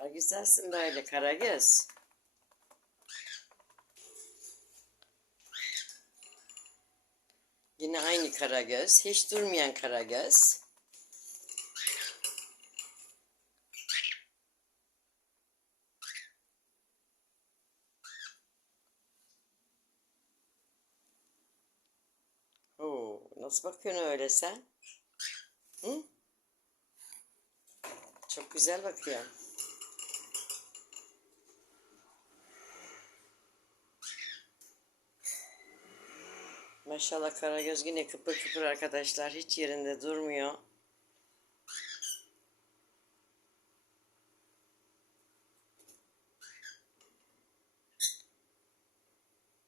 kadar güzelsin böyle Karagöz. Yine aynı Karagöz. Hiç durmayan Karagöz. Oo, nasıl bakıyorsun öyle sen? Hı? Çok güzel bakıyor. Maşallah Karagöz yine kıpır kıpır arkadaşlar. Hiç yerinde durmuyor.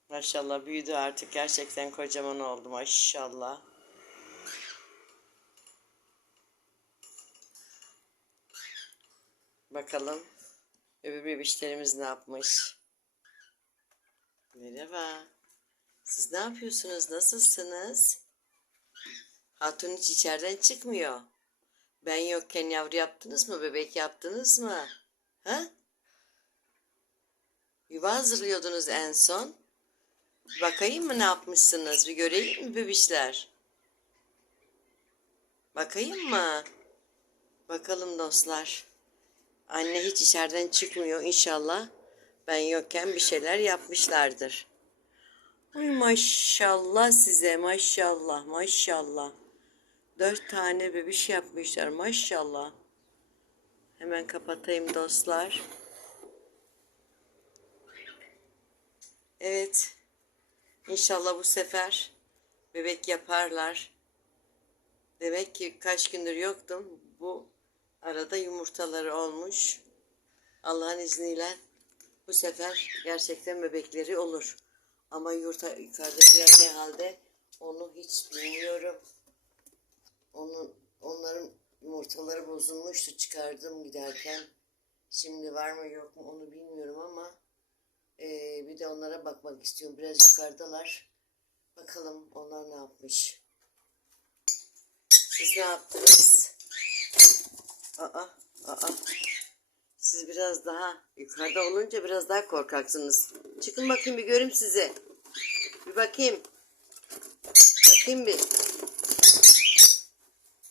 Maşallah büyüdü artık. Gerçekten kocaman oldu maşallah. Bakalım öbür bebişlerimiz ne yapmış? Merhaba. Siz ne yapıyorsunuz? Nasılsınız? Hatun hiç içeriden çıkmıyor. Ben yokken yavru yaptınız mı? Bebek yaptınız mı? Ha? Yuva hazırlıyordunuz en son. Bakayım mı ne yapmışsınız? Bir göreyim mi bebişler? Bakayım mı? Bakalım dostlar. Anne hiç içeriden çıkmıyor inşallah. Ben yokken bir şeyler yapmışlardır. Ay maşallah size maşallah maşallah. Dört tane bebiş yapmışlar maşallah. Hemen kapatayım dostlar. Evet. İnşallah bu sefer bebek yaparlar. Demek ki kaç gündür yoktum. Bu arada yumurtaları olmuş. Allah'ın izniyle bu sefer gerçekten bebekleri olur. Ama yurta, yukarıdakiler ne halde onu hiç bilmiyorum. Onun, onların yumurtaları bozulmuştu çıkardım giderken. Şimdi var mı yok mu onu bilmiyorum ama eee, bir de onlara bakmak istiyorum. Biraz yukarıdalar. Bakalım onlar ne yapmış. Siz ne yaptınız? Aa, aa. Siz biraz daha yukarıda olunca biraz daha korkaksınız. Çıkın bakayım bir göreyim sizi. Bir bakayım. Bakayım bir.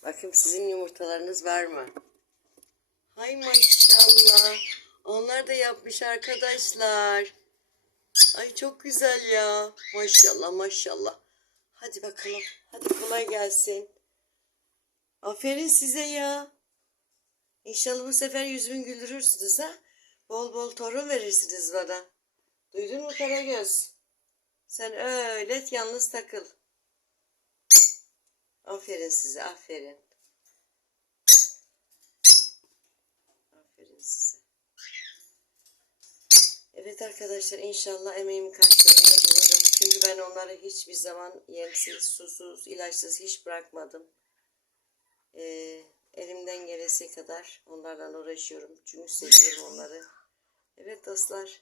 Bakayım sizin yumurtalarınız var mı? Hay maşallah. Onlar da yapmış arkadaşlar. Ay çok güzel ya. Maşallah maşallah. Hadi bakalım. Hadi kolay gelsin. Aferin size ya. İnşallah bu sefer yüzümü güldürürsünüz ha. Bol bol torun verirsiniz bana. Duydun mu Karagöz? Sen öyle yalnız takıl. Aferin size, aferin. Aferin size. Evet arkadaşlar inşallah emeğimin karşılığında bulurum. Çünkü ben onları hiçbir zaman yemsiz, susuz, ilaçsız hiç bırakmadım. Ee, elimden gelesi kadar onlarla uğraşıyorum. Çünkü seviyorum onları. Evet dostlar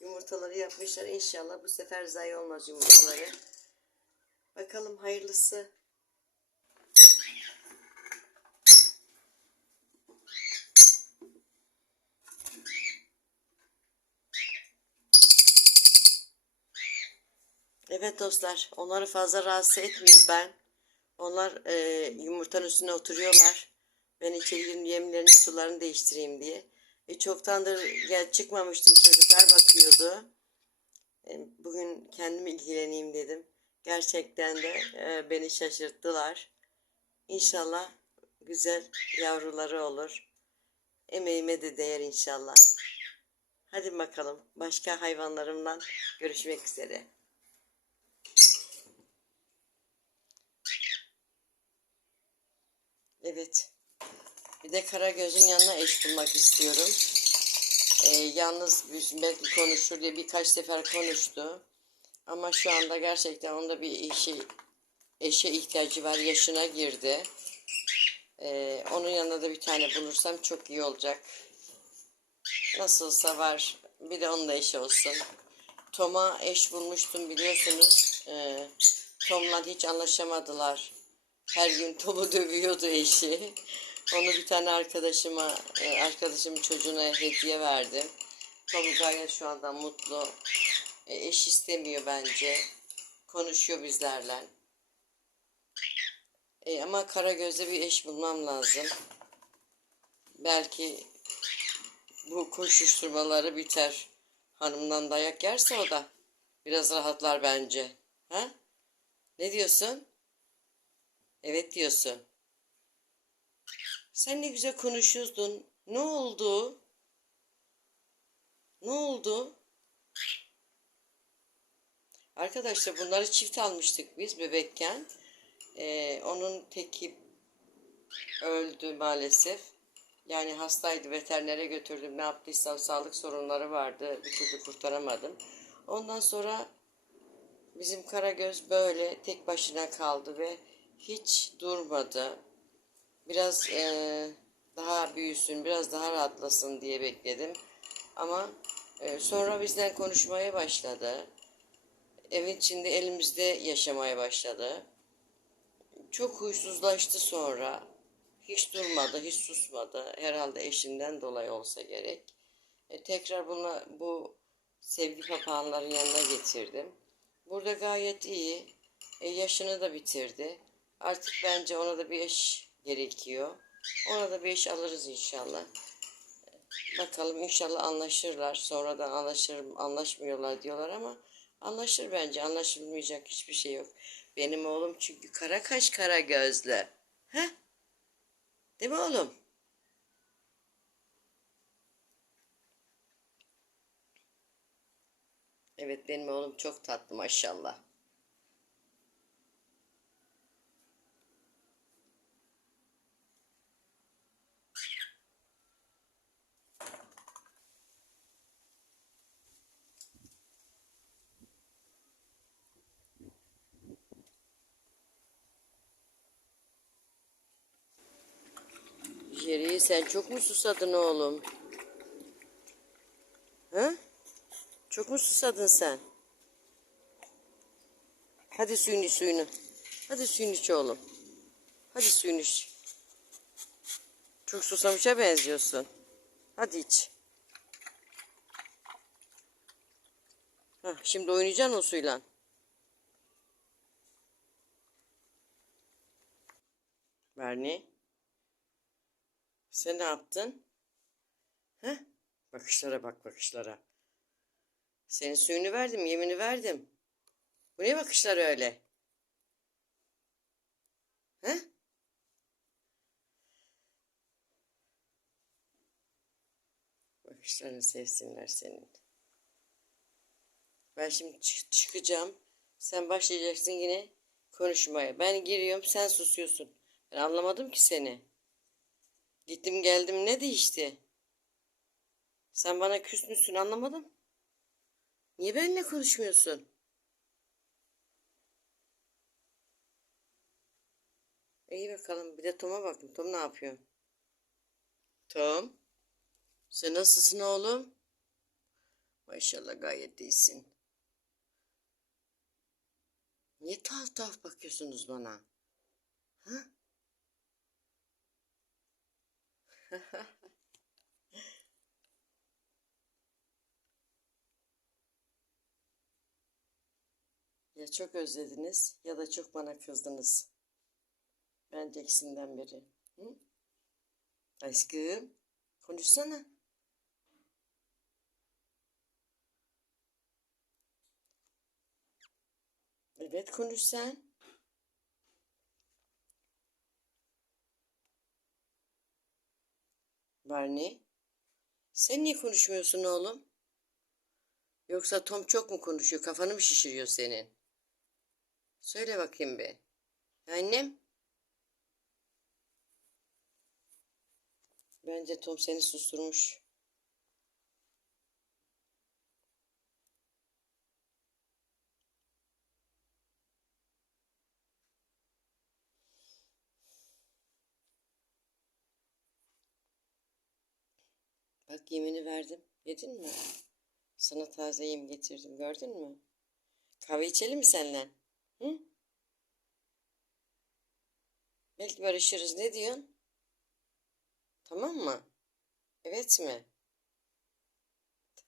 yumurtaları yapmışlar. İnşallah bu sefer zayi olmaz yumurtaları. Bakalım hayırlısı. Evet dostlar, onları fazla rahatsız etmeyeyim ben. Onlar e, yumurtanın üstüne oturuyorlar. Ben içeri gireyim yemlerini, sularını değiştireyim diye. E, çoktandır gel çıkmamıştım, çocuklar bakıyordu. E, bugün kendim ilgileneyim dedim. Gerçekten de e, beni şaşırttılar. İnşallah güzel yavruları olur. Emeğime de değer inşallah. Hadi bakalım başka hayvanlarımdan görüşmek üzere. Evet. Bir de Karagöz'ün yanına eş bulmak istiyorum. Ee, yalnız belki konuşur diye birkaç sefer konuştu. Ama şu anda gerçekten onda bir eşi, eşe ihtiyacı var. Yaşına girdi. Ee, onun yanında da bir tane bulursam çok iyi olacak. Nasılsa var. Bir de onun da eşi olsun. Tom'a eş bulmuştum biliyorsunuz. Ee, Tom'la hiç anlaşamadılar. Her gün Tom'u dövüyordu eşi. Onu bir tane arkadaşıma, e, arkadaşımın çocuğuna hediye verdim. Gayet şu anda mutlu. E, eş istemiyor bence. Konuşuyor bizlerle. E, ama Karagöz'de bir eş bulmam lazım. Belki bu koşuşturmaları biter. Hanımdan dayak yerse o da biraz rahatlar bence. Ha? Ne diyorsun? Evet diyorsun. Sen ne güzel konuşuyordun. Ne oldu? Ne oldu? Arkadaşlar bunları çift almıştık biz bebekken. Ee, onun teki öldü maalesef. Yani hastaydı veterinere götürdüm. Ne yaptıysam sağlık sorunları vardı. Bir türlü kurtaramadım. Ondan sonra bizim Karagöz böyle tek başına kaldı ve hiç durmadı. Biraz eee, daha büyüsün, biraz daha rahatlasın diye bekledim. Ama eee, sonra bizden konuşmaya başladı. Evin içinde elimizde yaşamaya başladı. Çok huysuzlaştı sonra. Hiç durmadı, hiç susmadı. Herhalde eşinden dolayı olsa gerek. E, tekrar buna bu sevgi papağanların yanına getirdim. Burada gayet iyi. E, yaşını da bitirdi. Artık bence ona da bir eş gerekiyor. Ona da bir eş alırız inşallah. Bakalım inşallah anlaşırlar. Sonradan anlaşır, anlaşmıyorlar diyorlar ama anlaşır bence. Anlaşılmayacak hiçbir şey yok. Benim oğlum çünkü kara kaş kara gözlü. Heh? Değil mi oğlum? Evet benim oğlum çok tatlı maşallah. Sen çok mu susadın oğlum? Ha? Çok mu susadın sen? Hadi suyunu iç suyunu. Hadi suyunu iç oğlum. Hadi suyunu iç. Çok susamışa benziyorsun. Hadi iç. Hah, şimdi oynayacaksın o suyla. Bernie. Sen ne yaptın? He? Bakışlara bak bakışlara. Senin suyunu verdim, yemini verdim. Bu ne bakışlar öyle? He? Bakışlarını sevsinler senin. Ben şimdi çık- çıkacağım. Sen başlayacaksın yine konuşmaya. Ben giriyorum, sen susuyorsun. Ben anlamadım ki seni. Gittim geldim ne değişti? Sen bana küs anlamadım. Niye benimle konuşmuyorsun? İyi bakalım bir de Tom'a bakın. Tom ne yapıyor? Tom. Sen nasılsın oğlum? Maşallah gayet iyisin. Niye tuhaf tuhaf bakıyorsunuz bana? Ha? Ya çok özlediniz ya da çok bana kızdınız. Bence ikisinden biri. Hı? Aşkım konuşsana. Evet konuş sen. Barney. Sen niye konuşmuyorsun oğlum? Yoksa Tom çok mu konuşuyor? Kafanı mı şişiriyor senin? Söyle bakayım be. Annem? Bence Tom seni susturmuş. Bak yemini verdim. Yedin mi? Sana taze yem getirdim. Gördün mü? Kahve içelim mi seninle? Hı? Belki barışırız. Ne diyorsun? Tamam mı? Evet mi?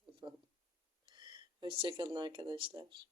Tamam. Hoşçakalın arkadaşlar.